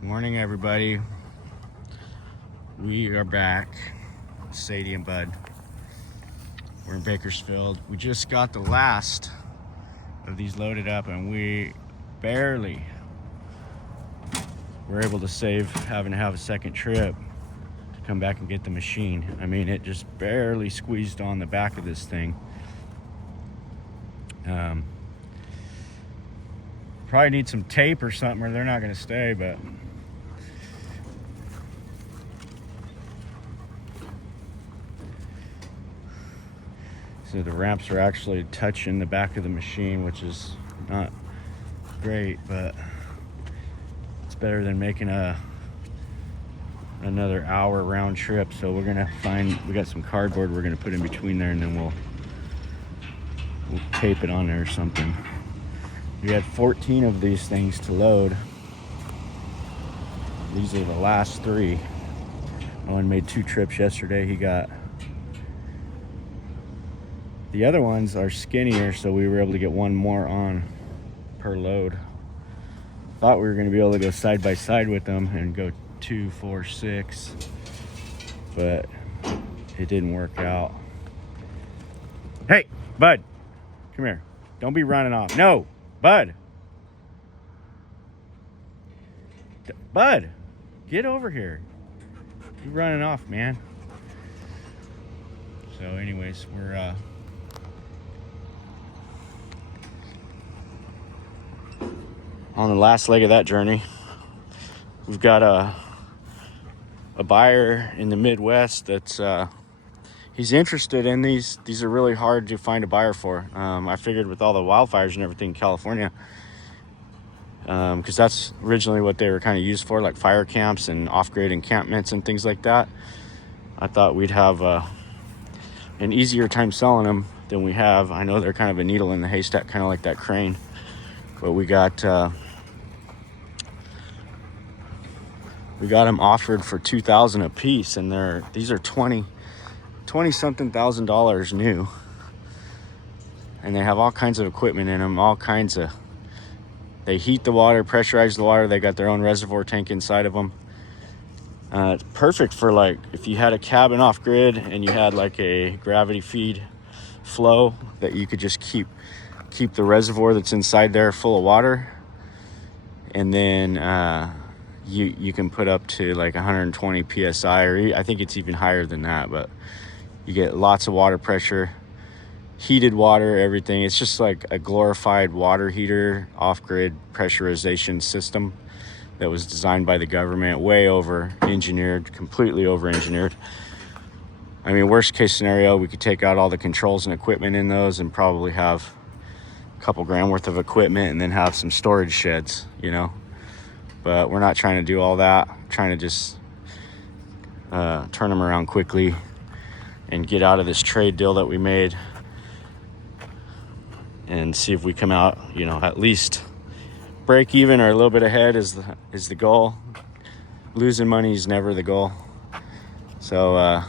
Morning, everybody. We are back. Sadie and Bud. We're in Bakersfield. We just got the last of these loaded up, and we barely were able to save having to have a second trip to come back and get the machine. I mean, it just barely squeezed on the back of this thing. Probably need some tape or something, or they're not going to stay, but so the ramps are actually touching the back of the machine, which is not great, but it's better than making another hour round trip. So we're gonna we got some cardboard we're gonna put in between there, and then we'll tape it on there or something. We had 14 of these things to load. These are the last 3. Owen made 2 trips yesterday. He got the other ones are skinnier, so we were able to get one more on per load. Thought we were going to be able to go side by side with them and go 2, 4, 6, but it didn't work out. Hey, Bud, come here. Don't be running off. No, Bud. Bud, get over here. You're running off, man. So anyways, we're on the last leg of that journey. We've got a buyer in the Midwest that's he's interested in these. These are really hard to find a buyer for. I figured with all the wildfires and everything in California, because that's originally what they were kind of used for, like fire camps and off-grid encampments and things like that. I thought we'd have an easier time selling them than we have. I know they're kind of a needle in the haystack, kind of like that crane, but we got them offered for $2,000 a piece, and these are $20-something thousand new, and they have all kinds of equipment in them, they heat the water, pressurize the water. They got their own reservoir tank inside of them. It's perfect for, like, if you had a cabin off grid and you had like a gravity feed flow that you could just keep the reservoir that's inside there full of water, and then you can put up to like 120 psi, or I think it's even higher than that, but you get lots of water pressure, heated water, everything. It's just like a glorified water heater off-grid pressurization system that was designed by the government, way over-engineered, completely over-engineered. I mean, worst case scenario, we could take out all the controls and equipment in those and probably have a couple grand worth of equipment and then have some storage sheds, you know. But we're not trying to do all that. We're trying to just turn them around quickly and get out of this trade deal that we made and see if we come out, you know, at least break even or a little bit ahead is the goal. Losing money is never the goal. So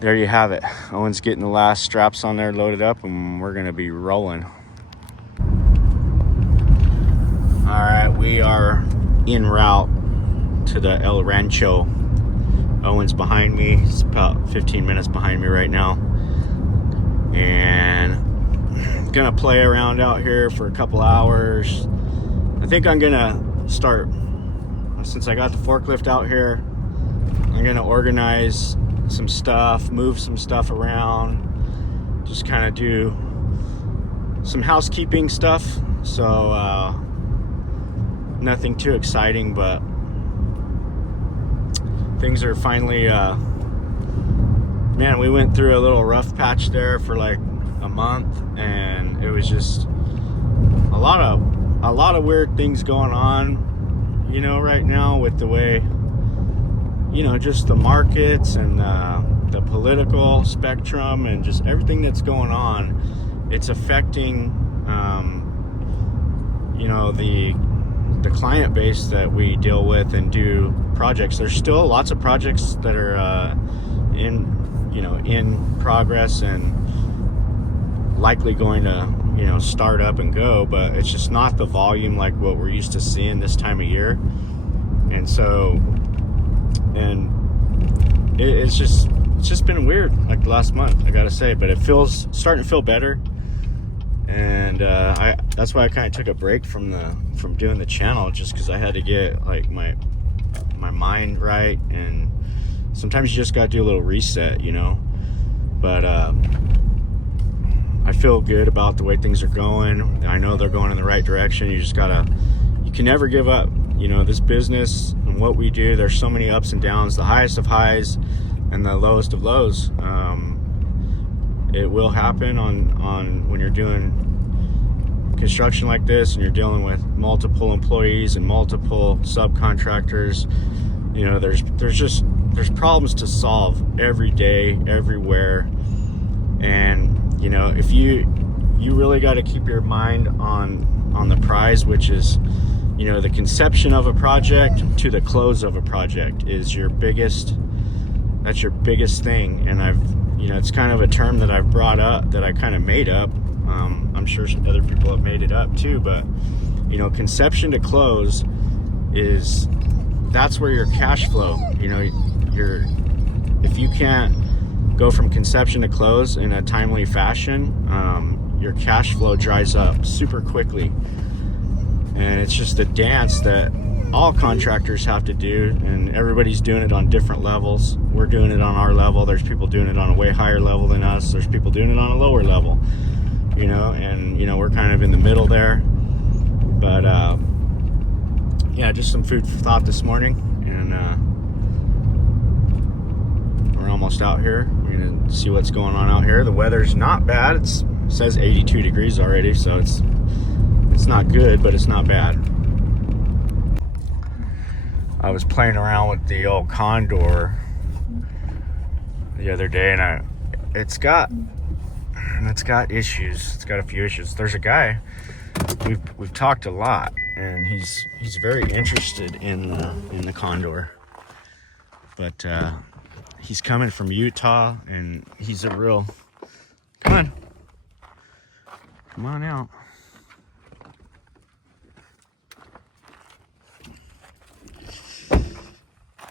there you have it. Owen's getting the last straps on there loaded up, and we're gonna be rolling. All right, we are en route to the El Rancho. Owen's behind me. He's about 15 minutes behind me right now. And I'm gonna play around out here for a couple hours. I think I'm gonna start, since I got the forklift out here, I'm gonna organize some stuff, move some stuff around, just kind of do some housekeeping stuff. So nothing too exciting, but things are finally man, we went through a little rough patch there for like a month, and it was just a lot of weird things going on, you know, right now with the way, you know, just the markets and the political spectrum and just everything that's going on. It's affecting you know, the client base that we deal with and do projects. There's still lots of projects that are in progress and likely going to, you know, start up and go, but it's just not the volume like what we're used to seeing this time of year. And so, and it's just been weird, like the last month, I gotta say, but it feels starting to feel better. And that's why I kind of took a break from doing the channel, just because I had to get like my mind right, and sometimes you just gotta do a little reset, you know. But I feel good about the way things are going. I know they're going in the right direction. You can never give up. You know, this business and what we do, there's so many ups and downs, the highest of highs and the lowest of lows. It will happen on when you're doing construction like this and you're dealing with multiple employees and multiple subcontractors. You know, there's problems to solve every day, everywhere. And you know, if you really got to keep your mind on the prize, which is, you know, the conception of a project to the close of a project is that's your biggest thing. And you know, it's kind of a term that I've brought up, that I kind of made up. I'm sure some other people have made it up too, but you know, conception to close that's where your cash flow, you know, if you can't go from conception to close in a timely fashion, your cash flow dries up super quickly. And it's just a dance that all contractors have to do, and everybody's doing it on different levels. We're doing it on our level. There's people doing it on a way higher level than us. There's people doing it on a lower level, you know, and you know, we're kind of in the middle there. But yeah, just some food for thought this morning, and we're almost out here. We're gonna see what's going on out here. The weather's not bad. It says 82 degrees already, so it's not good, but it's not bad. I was playing around with the old Condor the other day, and it's got issues. It's got a few issues. There's a guy we've talked a lot, and he's very interested in the Condor, but he's coming from Utah, and he's a real come on out.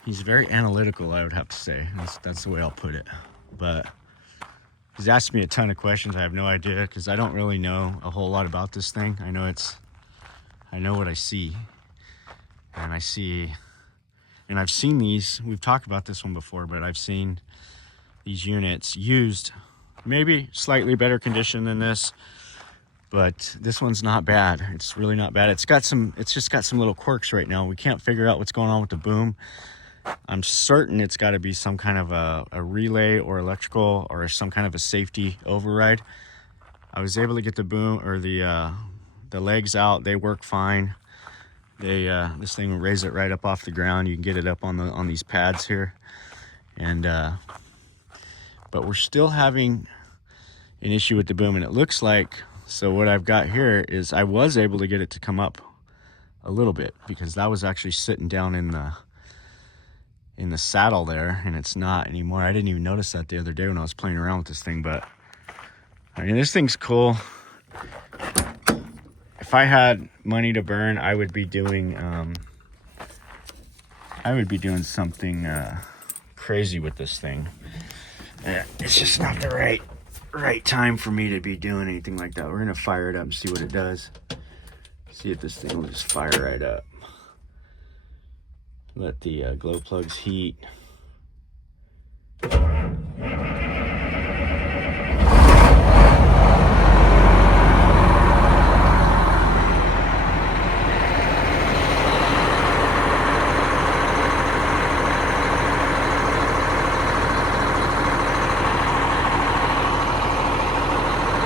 He's very analytical, I would have to say. That's the way I'll put it. But he's asked me a ton of questions. I have no idea, because I don't really know a whole lot about this thing. I know what I see. And I've seen these. We've talked about this one before, but I've seen these units used, maybe slightly better condition than this. But this one's not bad. It's really not bad. It's just got some little quirks right now. We can't figure out what's going on with the boom. I'm certain it's got to be some kind of a relay or electrical or some kind of a safety override. I was able to get the boom or the legs out. They work fine. This thing will raise it right up off the ground. You can get it up on these pads here, and but we're still having an issue with the boom, and it looks like. So what I've got here is I was able to get it to come up a little bit, because that was actually sitting down in the saddle there, and it's not anymore. I didn't even notice that the other day when I was playing around with this thing, but I mean, this thing's cool. If I had money to burn, I would be doing something crazy with this thing. It's just not the right time for me to be doing anything like that. We're gonna fire it up and see what it does. See if this thing will just fire right up. Let the glow plugs heat.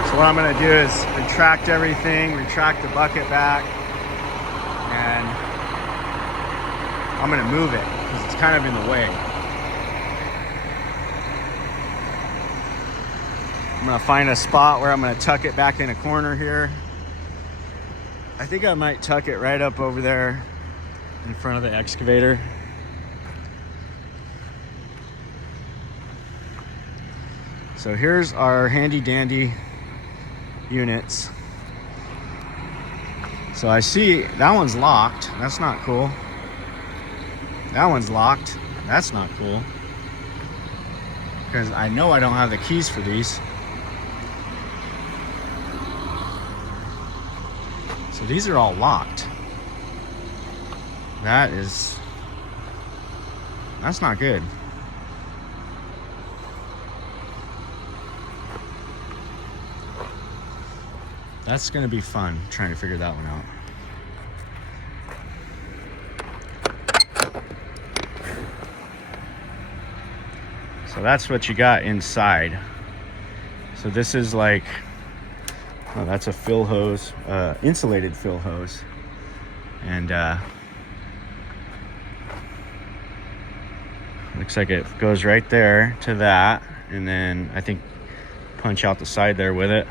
So what I'm gonna do is retract everything, retract the bucket back, and I'm gonna move it because it's kind of in the way. I'm gonna find a spot where I'm gonna tuck it back in a corner here. I think I might tuck it right up over there in front of the excavator. So here's our handy dandy units. So I see that one's locked. That's not cool. That one's locked. That's not cool. Because I know I don't have the keys for these. So these are all locked. That's not good. That's gonna be fun trying to figure that one out. So that's what you got inside. So this is like, oh, that's a fill hose, insulated fill hose. And looks like it goes right there to that. And then I think punch out the side there with it.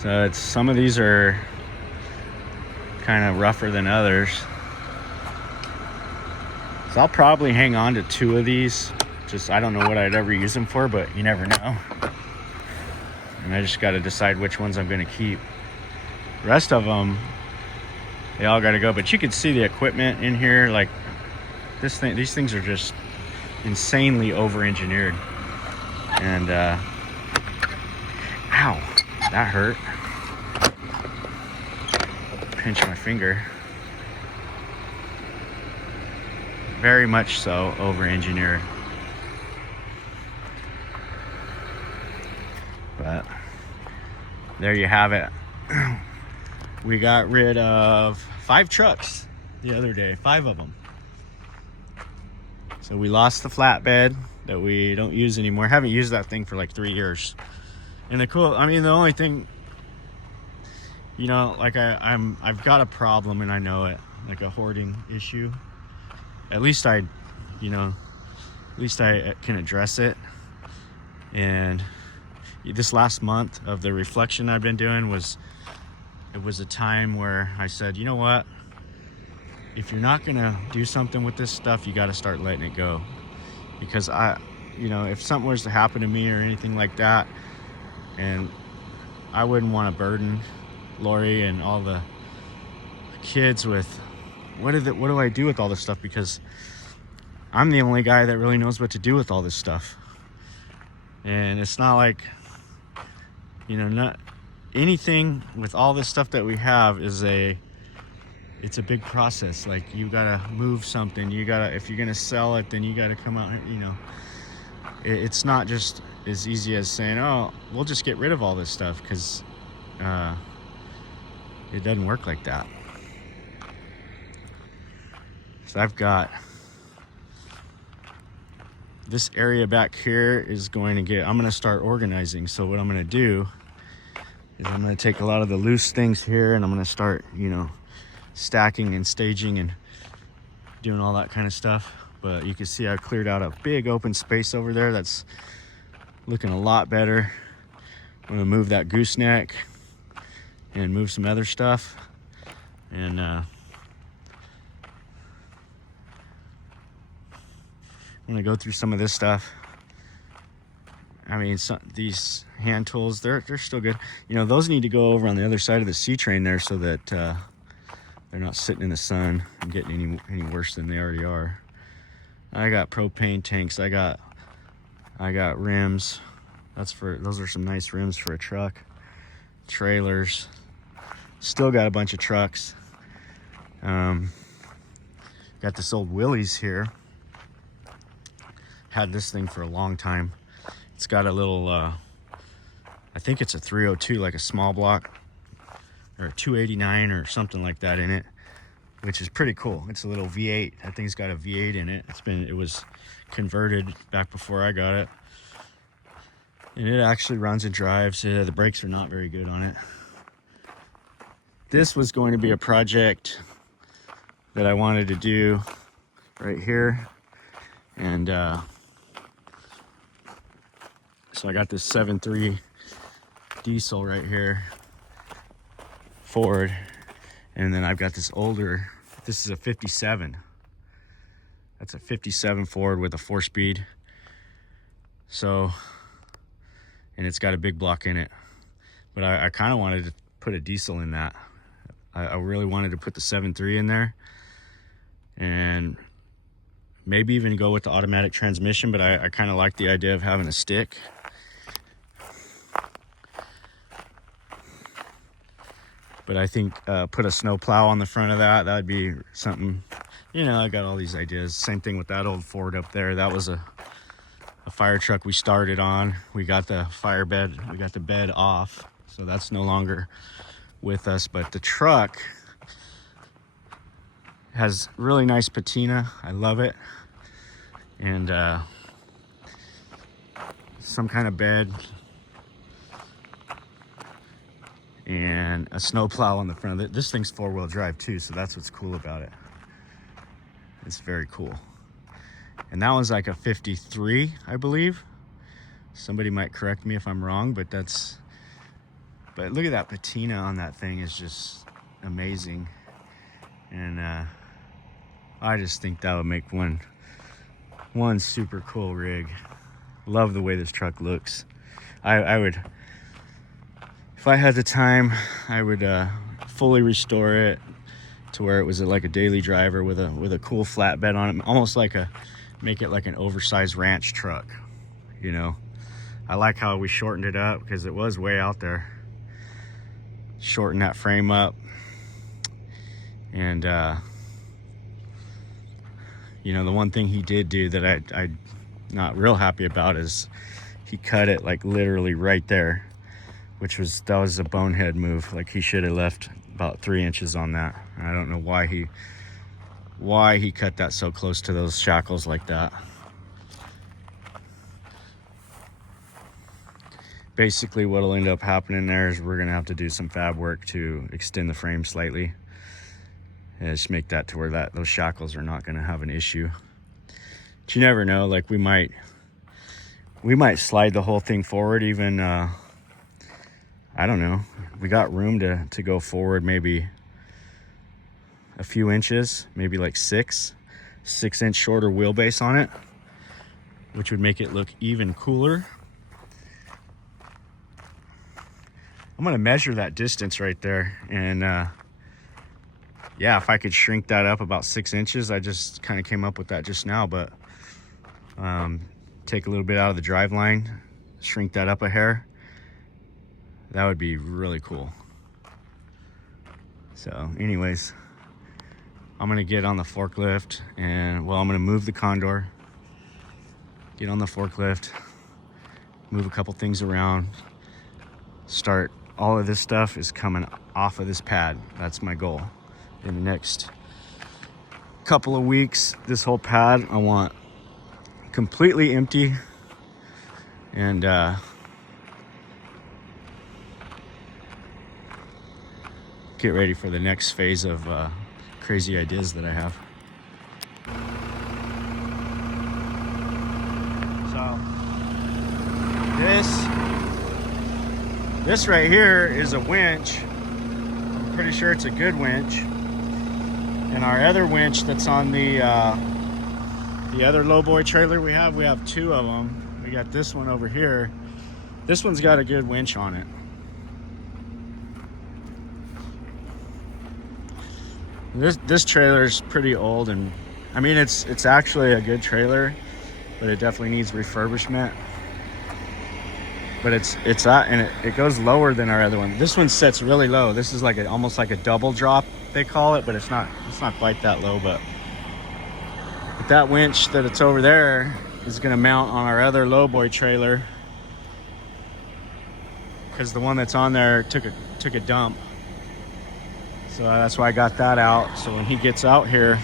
So it's, some of these are kind of rougher than others. So I'll probably hang on to 2 of these. Just, I don't know what I'd ever use them for, but you never know. And I just got to decide which ones I'm going to keep. The rest of them, they all got to go. But you can see the equipment in here. Like this thing, these things are just insanely over-engineered. And ow, that hurt. Pinch my finger. Very much so over-engineered. But there you have it. We got rid of 5 trucks the other day, 5 of them. So we lost the flatbed that we don't use anymore. Haven't used that thing for like 3 years. And the only thing, you know, like I've got a problem and I know it, like a hoarding issue. At least I can address it. And this last month of the reflection I've been doing was a time where I said, you know what? If you're not gonna do something with this stuff, you got to start letting it go. Because if something was to happen to me or anything like that, and I wouldn't want to burden Lori and all the kids with what do I do with all this stuff, because I'm the only guy that really knows what to do with all this stuff. And it's not like, not anything with all this stuff that we have it's a big process. Like, you gotta move something, if you're gonna sell it, then you gotta come out, it's not just as easy as saying, oh, we'll just get rid of all this stuff, because it doesn't work like that. So I've got this area back here I'm going to start organizing. So what I'm going to do is I'm going to take a lot of the loose things here and I'm going to start, stacking and staging and doing all that kind of stuff. But you can see I've cleared out a big open space over there that's looking a lot better. I'm going to move that gooseneck and move some other stuff. And I'm gonna go through some of this stuff. These hand tools, they're still good. Those need to go over on the other side of the C-train there so that they're not sitting in the sun and getting any worse than they already are. I got propane tanks. I got rims. Those are some nice rims for a truck. Trailers. Still got a bunch of trucks. Got this old Willys here. Had this thing for a long time. It's got a little, I think it's a 302, like a small block, or a 289 or something like that in it, which is pretty cool. It's a little V8. That thing's got a V8 in it. It was converted back before I got it. And it actually runs and drives. The brakes are not very good on it. This was going to be a project that I wanted to do right here. And so I got this 7.3 diesel right here, Ford. And then I've got this older, this is a 57. That's a 57 Ford with a 4-speed. So, and it's got a big block in it. But I kind of wanted to put a diesel in that. I really wanted to put the 7.3 in there. And maybe even go with the automatic transmission, but I kind of like the idea of having a stick. But I think put a snow plow on the front of that. That'd be something, you know, I got all these ideas. Same thing with that old Ford up there. That was a fire truck we started on. We got the fire bed, we got the bed off. So that's no longer with us. But the truck has really nice patina. I love it. And some kind of bed and a snowplow on the front of it. This thing's 4-wheel drive too, so that's what's cool about it. It's very cool. And that was like a 53, I believe. Somebody might correct me if I'm wrong, but look at that patina on that thing, is just amazing. And I just think that would make one super cool rig. Love the way this truck looks. I would, if I had the time, I would fully restore it to where it was like a daily driver with a cool flatbed on it, almost like make it like an oversized ranch truck, you know. I like how we shortened it up because it was way out there. Shorten that frame up, and you know, the one thing he did do that I'm not real happy about is he cut it like literally right there, that was a bonehead move. Like, he should have left about 3 inches on that. I don't know why he cut that so close to those shackles like that. Basically what'll end up happening there is we're gonna have to do some fab work to extend the frame slightly and just make that to where those shackles are not gonna have an issue. But you never know, like we might slide the whole thing forward even. I don't know, we got room to go forward maybe a few inches, maybe like 6-inch shorter wheelbase on it, which would make it look even cooler. I'm gonna measure that distance right there, and yeah, if I could shrink that up about 6 inches, I just kind of came up with that just now, but take a little bit out of the drive line, shrink that up a hair, that would be really cool. So anyways, I'm gonna get on the forklift, and well, I'm gonna move the Condor, get on the forklift, move a couple things around, start. All of this stuff is coming off of this pad. That's my goal. In the next couple of weeks, this whole pad I want completely empty, and get ready for the next phase of crazy ideas that I have. So this right here is a winch. I'm pretty sure it's a good winch. And our other winch that's on the other lowboy trailer we have 2 of them. We got this one over here. This one's got a good winch on it. This trailer is pretty old, and I mean it's actually a good trailer, but it definitely needs refurbishment. But it goes lower than our other one. This one sets really low. This is like almost like a double drop, they call it, but it's not quite that low. But that winch that it's over there is gonna mount on our other lowboy trailer, because the one that's on there took a dump. So that's why I got that out. So when he gets out here,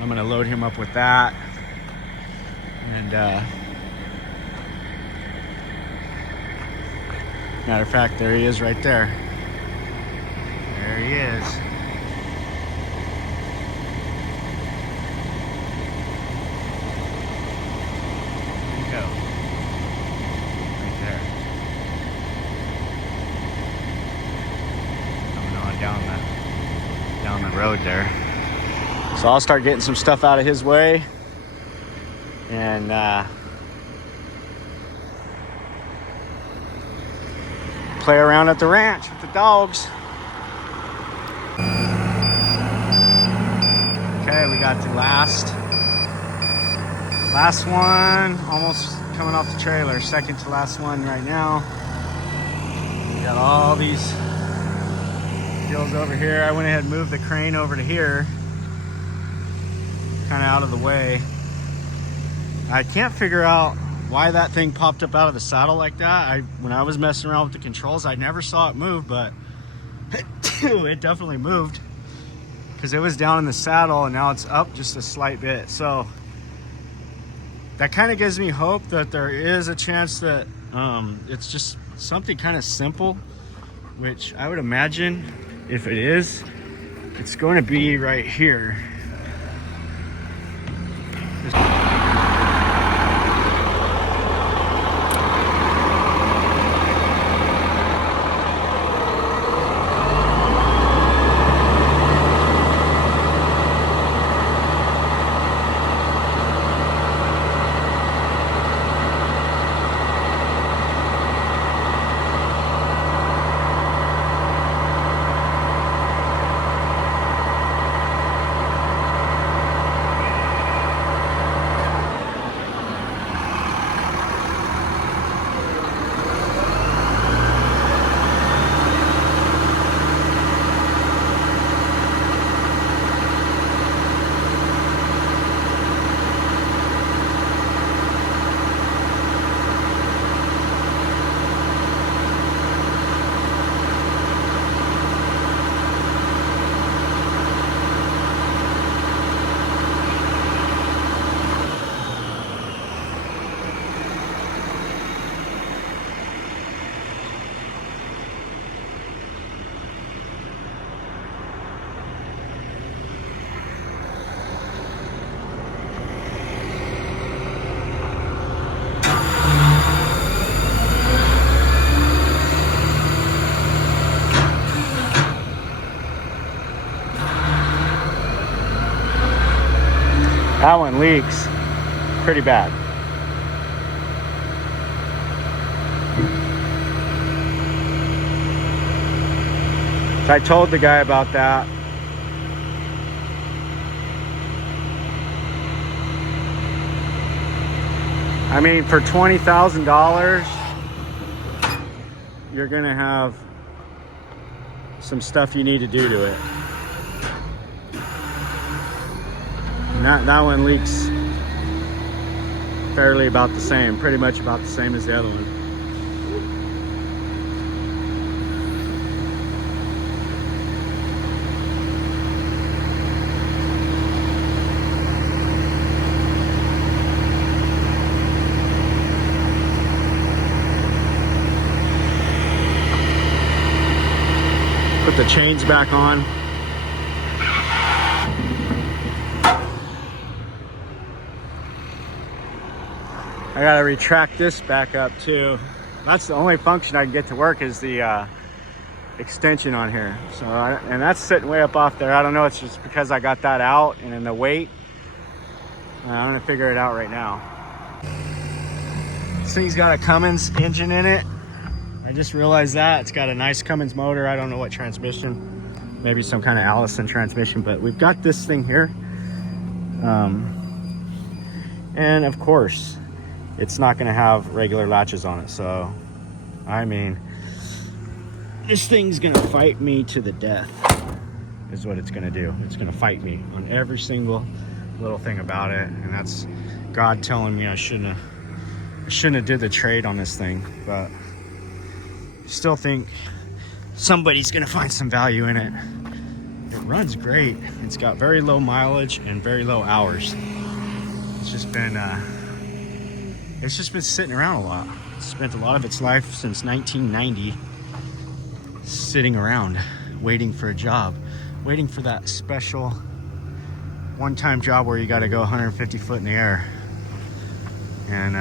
I'm gonna load him up with that, and matter of fact, there he is right there. There he is. There you go. Right there. Coming on down the road there. So I'll start getting some stuff out of his way and play around at the ranch with the dogs. Okay, we got the last one, almost coming off the trailer. Second to last one right now. We got all these deals over here. I went ahead and moved the crane over to here, kind of out of the way. I can't figure out why that thing popped up out of the saddle like that. When I was messing around with the controls, I never saw it move, but it definitely moved because it was down in the saddle and now it's up just a slight bit. So that kind of gives me hope that there is a chance that it's just something kind of simple, which I would imagine if it is, it's going to be right here. That one leaks pretty bad. So I told the guy about that. I mean, for $20,000, you're gonna have some stuff you need to do to it. That one leaks fairly about the same, pretty much about the same as the other one. Put the chains back on. I gotta retract this back up too. That's the only function I can get to work is the extension on here. So, and that's sitting way up off there. I don't know, it's just because I got that out and in the weight. I'm gonna figure it out right now. This thing's got a Cummins engine in it. I just realized that. It's got a nice Cummins motor. I don't know what transmission. Maybe some kind of Allison transmission, but we've got this thing here. And of course, it's not gonna have regular latches on it. So, I mean, this thing's gonna fight me to the death, is what it's gonna do. It's gonna fight me on every single little thing about it. And that's God telling me I shouldn't have did the trade on this thing, but I still think somebody's gonna find some value in it. It runs great. It's got very low mileage and very low hours. It's just been sitting around a lot. It's spent a lot of its life since 1990 sitting around, waiting for a job, waiting for that special one-time job where you got to go 150 foot in the air. And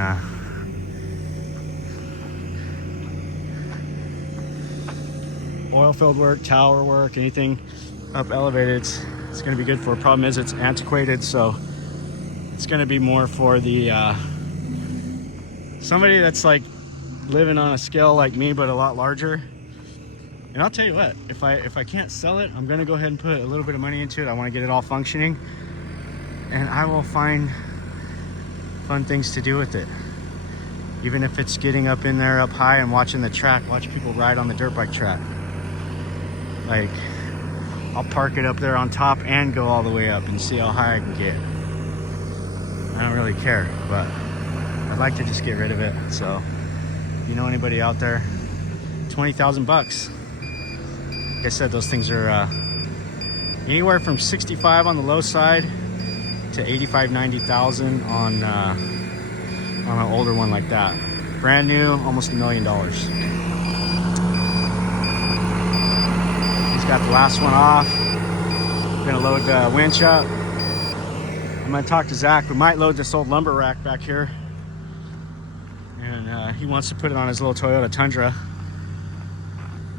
oil field work, tower work, anything up elevated, It's gonna be good for. Problem is it's antiquated, so it's gonna be more for the somebody that's like living on a scale like me, but a lot larger. And I'll tell you what, if I can't sell it, I'm gonna go ahead and put a little bit of money into it. I want to get it all functioning, and I will find fun things to do with it. Even if it's getting up in there up high and watching the track, watch people ride on the dirt bike track. Like, I'll park it up there on top and go all the way up and see how high I can get. I don't really care, but I'd like to just get rid of it. So if you know anybody out there, 20,000 bucks. Like I said, those things are anywhere from 65 on the low side to 85, 90,000 on an older one like that. Brand new, almost $1 million. He's got the last one off. Gonna load the winch up. I'm gonna talk to Zach. We might load this old lumber rack back here, and he wants to put it on his little Toyota Tundra.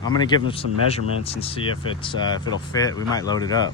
I'm gonna give him some measurements and see if it'll fit. We might load it up.